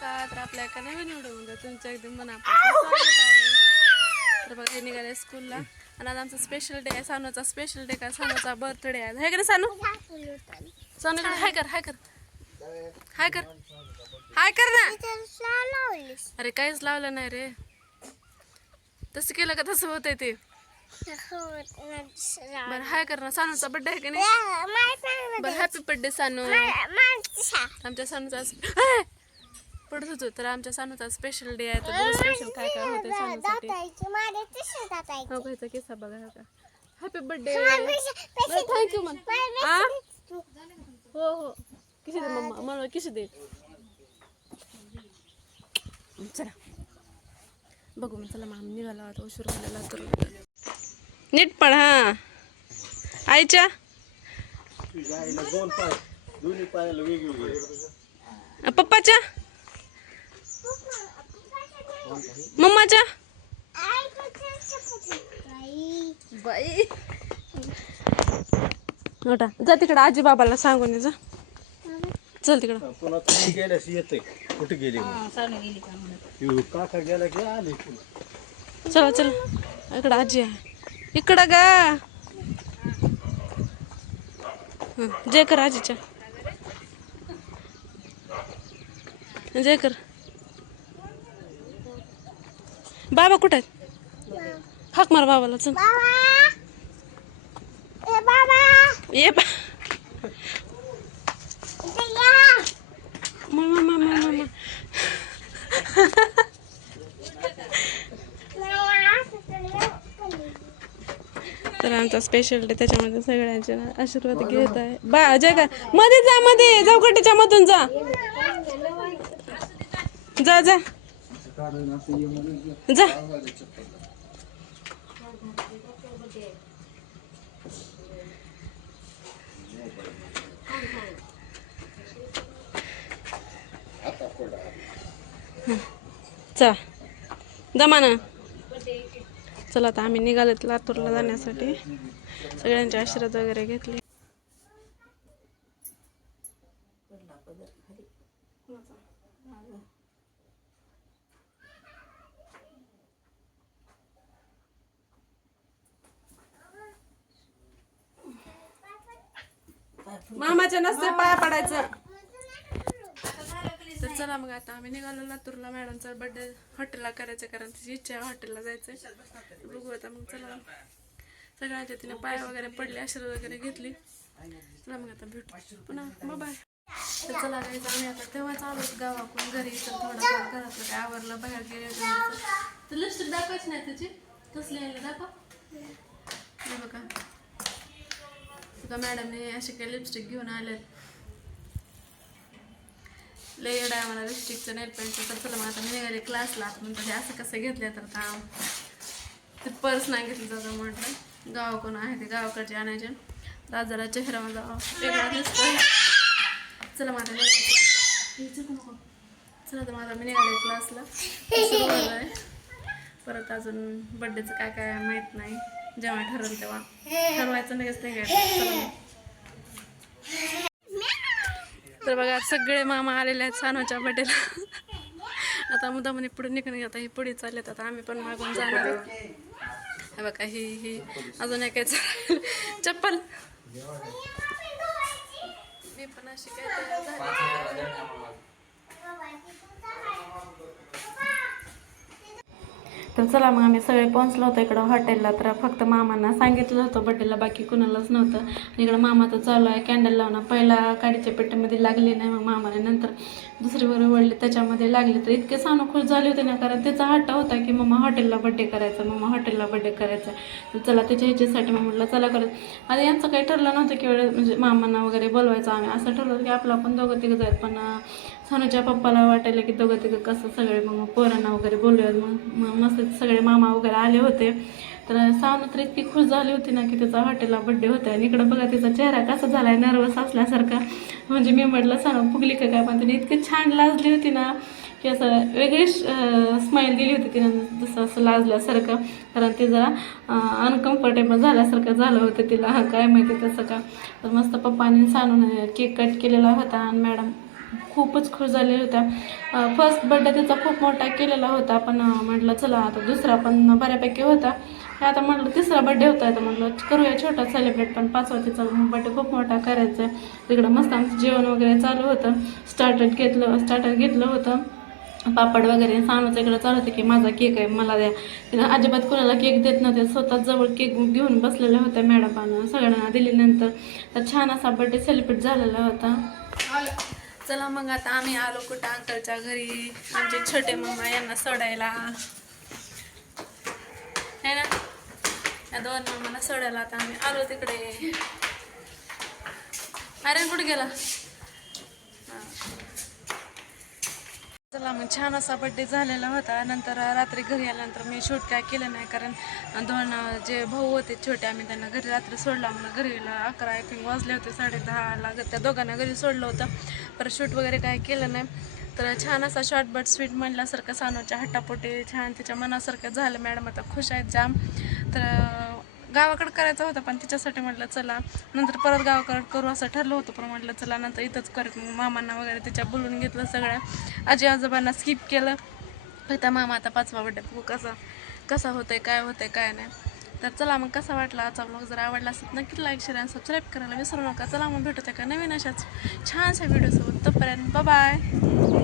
का तर आपल्या एका नवीन व्हिडिओमध्ये तुमच्या एकदम मनापासून स्वागत आहे. तर बघा हे निघाले स्कूलला आणि आज आमचा स्पेशल डे आहे. सानूचा स्पेशल डे का सानूचा बर्थडे आहे. हाय कर सानू, सानू हाय कर हाय कर हाय कर हाय कर ना. अरे काहीच लावलं नाही रे, तसं केलं का तसं होतंय ते. बरं हाय कर ना. सानूचा बर्थडे आहे की नाही. बरं हॅपी बर्थडे सानू. आमच्या सानूचा पडत होतो तर आमच्या सानूचा स्पेशल डे आहे. तर स्पेशल काय काय होते सानूसाठी हो घ्यायचा किस्सा बघा का. Happy birthday. थँक्यू म्हण. हो हो किशी दे मम्मा, मला किशी दे. चला बघू मग. चला माम निघाला आता उशीर झालेला तर नीट पड. हा आईच्या पप्पाच्या मम्माच्या बाई मोठा जा तिकडे आजी बाबाला सांगून ये जा. चल तिकडं. कुठे गेली काका गेला की आले. चला चला इकडं आजी आहे. इकडं गा जय कर आजीच्या जय कर. बाबा कुठे आहेत? हाक मार बाबाला. चल ये बा तर आमचा स्पेशल डे त्याच्यामध्ये सगळ्यांचे आशीर्वाद घेत आहे. बा जय का मध्ये जा, मध्ये चौकटीच्या मधून जा जा जा जा. चला दमाना. चला आता आम्ही निघालेत लातूरला जाण्यासाठी. सगळ्यांचे आशीर्वाद वगैरे घेतले. मामाच्या नसते पाया पडायचं. तर चला मग आता आम्ही निघालो लातूरला. मॅडमचा बर्थडे हॉटेलला करायचं कारण तिची इच्छा आहे हॉटेलला जायचं. बघू आता मग. चला सगळ्यांच्या तिने पाया वगैरे पडले, आशीर्वाद वगैरे घेतली. चला मग आता भेटू पुन्हा बाय. तर चला जायचं आम्ही आता. तेव्हा चालूच गावाकडून घरी. तर थोडं घरातलं काय आवरलं, बाहेर गेले तर लिपस्टिक दाखवायची नाही त्याची तसली यायला दाखव. हे बघा तुका मॅडमने असे काही लिपस्टिक घेऊन आले. लय येडा आहे मला लिपस्टिकचं नेल पेंटचं. तर चला मग आता मी निघाले क्लासला. म्हणजे असं कसं घेतलं तर काम ते पर्स नाही घेतलं जातं म्हटलं. गावाकडून आहे ते गावाकडचे आणायचे. आज जरा चेहरा माझा वेगळा दिसतोय. चला मग आता निघाले क्लासला. चला तर माझा मी निघाले क्लासला. सुरू झालं आहे. परत अजून बड्डेचं काय काय माहीत नाही. जेव्हा ठरवलं तेव्हा ठरवायचं लगेच ते घ्यायचं. तर बघा सगळे मामा आलेले आहेत सानूच्या बड्डेला. आता मुद्दामने पुढे निघून आता ही पुढे चाललेत. आता आम्ही पण मागून जाणार. हे बघा ही अजून एक चप्पल. मी पण अशी काय तर चला मग आम्ही सगळे पोहोचलो होतो इकडं हॉटेलला. तर फक्त मामांना सांगितलं होतं बड्डेला, बाकी कुणालाच नव्हतं. इकडं मामा तर चालू आहे कॅन्डल लावणं. पहिला काडीच्या पेट्टीमध्ये लागली नाही, मग मामाने नंतर दुसरीवर वळले त्याच्यामध्ये लागले. तर इतके सानू खुश झाले होते ना, कारण त्याचा हट्ट होता की मम्मा हॉटेलला बड्डे करायचा, मम्मा हॉटेलला बड्डे करायचा. तर चला त्याच्या ह्याच्यासाठी मग म्हटलं चला करत. आता यांचं काही ठरलं नव्हतं की म्हणजे मामांना वगैरे बोलवायचं. आम्ही असं ठरवलं की आपलं आपण दोघं तिघं जायत. पण सानूच्या पप्पाला वाटायला की दोघं तिघं कसं सगळे मग पोरांना वगैरे बोलूयात. मग मस्त सगळे मामा वगैरे आले होते. तर सानू तर इतकी खुश झाली होती ना की त्याचा हॉटेलला बड्डे होता. आणि इकडं बघा तिचा चेहरा कसा झाला आहे, नर्वस असल्यासारखा. म्हणजे मी म्हटलं सानू फुगली का काय, पण तिने इतकी छान लाजली होती ना की असं वेगळी स्माईल दिली होती तिनं, जसं असं लाजल्यासारखं. कारण ते जरा अनकम्फर्टेबल झाल्यासारखं झालं होतं तिला, काय माहिती तसं का. तर मस्त पप्पाने सानूने केक कट केलेला होता. आणि मॅडम खूपच खुश झालेल्या होत्या. फर्स्ट बड्डे त्याचा खूप मोठा केलेला होता, पण म्हटलं चला आता दुसरा पण बऱ्यापैकी होता. आता म्हटलं तिसरा बड्डे होता, तर म्हटलं करूया छोटा सेलिब्रेट, पण 5वा तिचा बड्डे खूप मोठा करायचा आहे. तिकडं मस्त आमचं जेवण वगैरे चालू होतं. स्टार्टर घेतलं होतं, पापड वगैरे. सानूचं इकडं चालू होतं की माझा केक आहे मला द्या. तिनं अजिबात कोणाला केक देत नव्हते, स्वतः जवळ केक घेऊन बसलेल्या होत्या मॅडमानं, सगळ्यांना दिल्यानंतर. तर छान असा बड्डे सेलिब्रेट झालेला होता. चला मग आता आम्ही आलो कुठं अंकलच्या घरी, आमचे छोटे मम्मा यांना सोडायला है ना. या 2 मामाला सोडायला आता आम्ही आलो तिकडे. अरे कुठे गेला. चला मग छान असा बड्डे झालेला होता. नंतर रात्री घरी आल्यानंतर मी शूट काय केलं नाही, कारण 2 जे भाऊ होते छोटे, आम्ही त्यांना घरी रात्री सोडला. म्हणून घरीला 11 आय थिंक वाजले होते, 10:30ला त्या दोघांना घरी सोडलं होतं. परत शूट वगैरे काय केलं नाही. तर छान असा शॉर्ट बट स्वीट म्हणल्यासारखं सानूच्या हट्टापोटी छान तिच्या मनासारखं झालं. मॅडम आता खुश आहेत जाम. तर गावाकडे करायचं होतं, पण तिच्यासाठी म्हटलं चला नंतर परत गावाकडे करू असं ठरलं होतं, पण म्हटलं चला नंतर इथंच करत. मग मामांना वगैरे तिच्या बोलून घेतलं, सगळ्या आजी आजोबांना स्किप केलं. आता मामा आता 5वा बड्डे बघू कसा होतंय, काय होतंय काय नाही. तर चला मग कसा वाटला आजचा ब्लॉग. जर आवडला असेल नक्की लाईक शेअर आणि सबस्क्राईब करायला विसरू नका. चला मग भेटू त्या का नवीन अशाच छानशा व्हिडिओसोबत. तोपर्यंत बाय.